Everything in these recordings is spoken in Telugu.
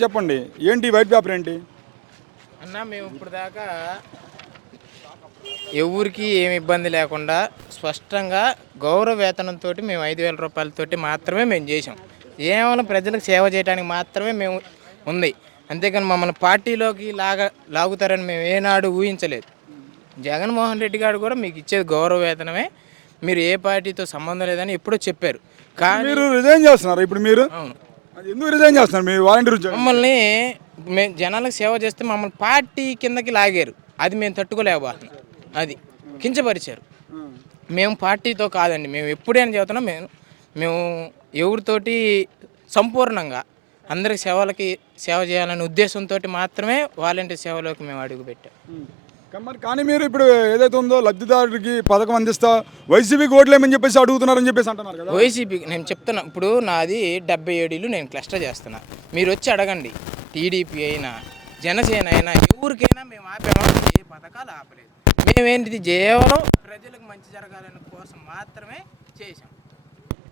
చెప్పండి ఏంటి వైట్ పేపర్ ఏంటి అన్న మేము ఇప్పుడు దాకా ఎవరికి ఏమి ఇబ్బంది లేకుండా స్పష్టంగా గౌరవ వేతనంతో మేము 5,000 రూపాయలతోటి మాత్రమే మేము చేసాం. కేవలం ప్రజలకు సేవ చేయడానికి మాత్రమే మేము ఉంది. అంతేకాని మమ్మల్ని పార్టీలోకి లాగుతారని మేము ఏనాడు ఊహించలేదు. జగన్మోహన్ రెడ్డి గారు కూడా మీకు ఇచ్చేది గౌరవ వేతనమే, మీరు ఏ పార్టీతో సంబంధం లేదని ఎప్పుడో చెప్పారు. కానీ మీరు రిజైన్ చేస్తున్నారు ఇప్పుడు మీరు అవును, అది ఎందుకు రిజైన్ చేస్తున్నారు మీరు వాలంటీర్ ఉద్యోగం మమ్మల్ని మేము జనాలకు సేవ చేస్తే మమ్మల్ని పార్టీ కిందకి లాగారు. అది మేము తట్టుకోలేకపోతున్నాం. అది కించపరిచారు. మేము పార్టీతో కాదండి, మేము ఎప్పుడైనా చెబుతున్నాం. మేము ఎవరితోటి సంపూర్ణంగా అందరికి సేవ చేయాలనే ఉద్దేశంతో మాత్రమే వాలంటీర్ సేవలోకి మేము అడుగుపెట్టాం. మరి కానీ మీరు ఇప్పుడు ఏదైతే ఉందో లబ్ధిదారుడికి పథకం అందిస్తా వైసీపీకి ఓట్లేమని చెప్పేసి అడుగుతున్నారని చెప్పేసి అంటున్నారు కదా. వైసీపీ నేను చెప్తున్నా, ఇప్పుడు నాది 77 ఏళ్ళు, నేను క్లస్టర్ చేస్తున్నా. మీరు వచ్చి అడగండి, టీడీపీ అయినా జనసేన అయినా ఎవరికైనా మేము ఆపామా? ఏ పథకాలు ఆపలేదు. మేమేంటిది కేవలం ప్రజలకు మంచి జరగాలని కోసం మాత్రమే చేసాం.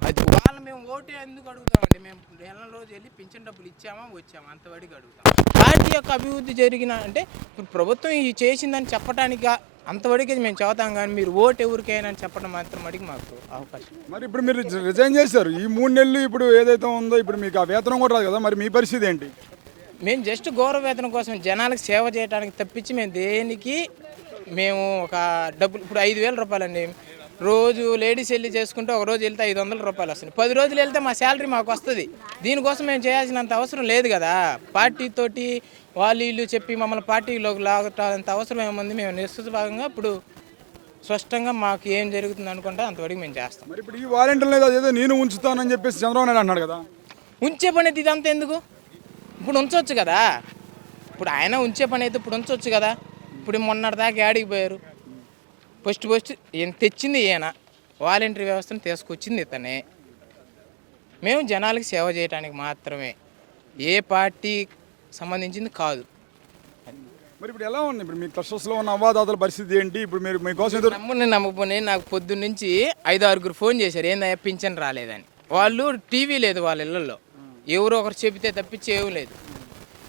అది వాళ్ళు మేము ఓటు ఎందుకు అడుగుతామండి? మేము నెల రోజు వెళ్ళి పింఛన్ డబ్బులు ఇచ్చామా వచ్చామా అంతవరకు అడుగుతాం. పార్టీ యొక్క అభివృద్ధి జరిగిన అంటే ఇప్పుడు ప్రభుత్వం ఇది చేసిందని చెప్పడానికి అంతవరకు మేము చదువుతాం. కానీ మీరు ఓటు ఎవరికైనా చెప్పడం మాత్రం అడిగి మాకు అవకాశం. మరి ఇప్పుడు మీరు రిజైన్ చేశారు ఈ 3 నెలలు, ఇప్పుడు ఏదైతే ఉందో ఇప్పుడు మీకు ఆ వేతనం కూడా రాదు కదా, మరి మీ పరిస్థితి ఏంటి? మేము జస్ట్ గౌరవ వేతనం కోసం జనాలకు సేవ చేయడానికి తప్పించి మేము దేనికి మేము ఒక డబ్బులు ఇప్పుడు 5,000 రూపాయలండి. రోజు లేడీస్ వెళ్ళి చేసుకుంటే ఒక రోజు వెళ్తే 500 రూపాయలు వస్తుంది. 10 రోజులు వెళ్తే మా శాలరీ మాకు వస్తుంది. దీనికోసం మేము చేయాల్సినంత అవసరం లేదు కదా. పార్టీతోటి వాళ్ళు చెప్పి మమ్మల్ని పార్టీలోకి లాగటంత అవసరం ఏముంది? మేము నిశ్చితభాగంగా ఇప్పుడు స్పష్టంగా మాకు ఏం జరుగుతుంది అనుకుంటే అంతవరకు మేము చేస్తాం. మరి ఇప్పుడు ఈ వాలంటీర్ లేదా ఏదో నేను ఉంచుతానని చెప్పేసి చంద్రబాబు నాయుడు అన్నాడు కదా. ఉంచే పని అయితే ఇదంతా ఎందుకు? ఇప్పుడు ఉంచవచ్చు కదా. ఇప్పుడు ఆయన ఉంచే పని అయితే ఇప్పుడు ఉంచవచ్చు కదా. ఇప్పుడు మొన్నటిదాకా యాడికి పోయారు? ఫస్ట్ ఈయన తెచ్చింది ఈయన, వాలంటీర్ వ్యవస్థను తీసుకొచ్చింది ఇతనే. మేము జనాలకి సేవ చేయడానికి మాత్రమే, ఏ పార్టీ సంబంధించింది కాదు. మరి ఇప్పుడు ఎలా ఉంది ఇప్పుడు మీ క్లస్టర్స్లో ఉన్న అవ్వాదాతల పరిస్థితి ఏంటి? ఇప్పుడు మీరు మీకోసం నమ్మకపోయి నాకు పొద్దున్న నుంచి 5-6 ఫోన్ చేశారు, ఏందయ్యా పింఛన్ రాలేదని. వాళ్ళు టీవీ లేదు వాళ్ళ ఇళ్ళల్లో, ఎవరో ఒకరు చెబితే తప్పించి ఏం లేదు.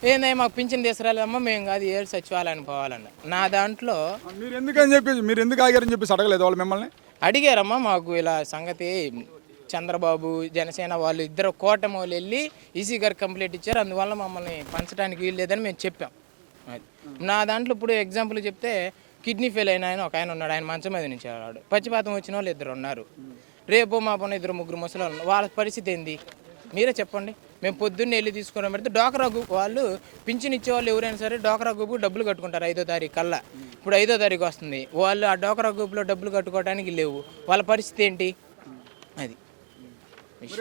ఏందయ్యా మాకు పింఛన్ తీసుకురాలేదమ్మా, మేము కాదు ఏడు సచివాలయానికి పోవాలన్న. నా దాంట్లో మీరు ఎందుకు ఆగారని చెప్పేసి అడగలేదు వాళ్ళు మిమ్మల్ని? అడిగారమ్మా, మాకు ఇలా సంగతి చంద్రబాబు జనసేన వాళ్ళు ఇద్దరు కూటమి వాళ్ళు వెళ్ళి ఈసీ గారికి కంప్లైంట్ ఇచ్చారు, అందువల్ల మమ్మల్ని పంచడానికి వీలు లేదని మేము చెప్పాం. నా దాంట్లో ఇప్పుడు ఎగ్జాంపుల్ చెప్తే కిడ్నీ ఫెయిల్ అయిన ఆయన ఒక ఆయన ఉన్నాడు, ఆయన మంచం మీద నుంచి వాడు. పచ్చిపాతం వచ్చిన వాళ్ళు 2 ఉన్నారు. రేపు మా పని 2-3 ముసలు ఉన్నారు. వాళ్ళ పరిస్థితి ఏంది మీరే చెప్పండి. మేము పొద్దున్నే వెళ్ళి తీసుకుని పెడితే డోకరా గ్రూప్ వాళ్ళు పింఛన్ ఇచ్చేవాళ్ళు ఎవరైనా సరే డోకరా గ్రూప్కి డబ్బులు కట్టుకుంటారు 5వ తారీఖు కల్లా. ఇప్పుడు 5వ తారీఖు వస్తుంది, వాళ్ళు ఆ డోకరా గ్రూప్లో డబ్బులు కట్టుకోవడానికి లేవు. వాళ్ళ పరిస్థితి ఏంటి? అది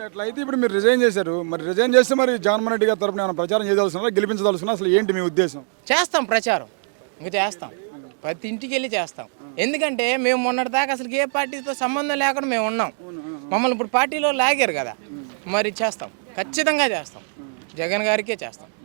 అట్లయితే ఇప్పుడు మీరు రిజైన్ చేశారు. మరి రిజైన్ చేస్తే మరి జగన్మోహన్ రెడ్డి గారి తరపున ఏమైనా ప్రచారం చేయదలుచున్నా, గెలిపించదలుచున్నా, అసలు ఏంటి మీ ఉద్దేశం? చేస్తాం ప్రచారం, ఇంకా చేస్తాం, ప్రతి ఇంటికి వెళ్ళి చేస్తాం. ఎందుకంటే మేము మొన్నటిదాకా అసలు ఏ పార్టీతో సంబంధం లేకుండా మేము ఉన్నాం. మమ్మల్ని ఇప్పుడు పార్టీలో లాగారు కదా, మరి చేస్తాం, ఖచ్చితంగా చేస్తాం, జగన్ గారికే చేస్తాం.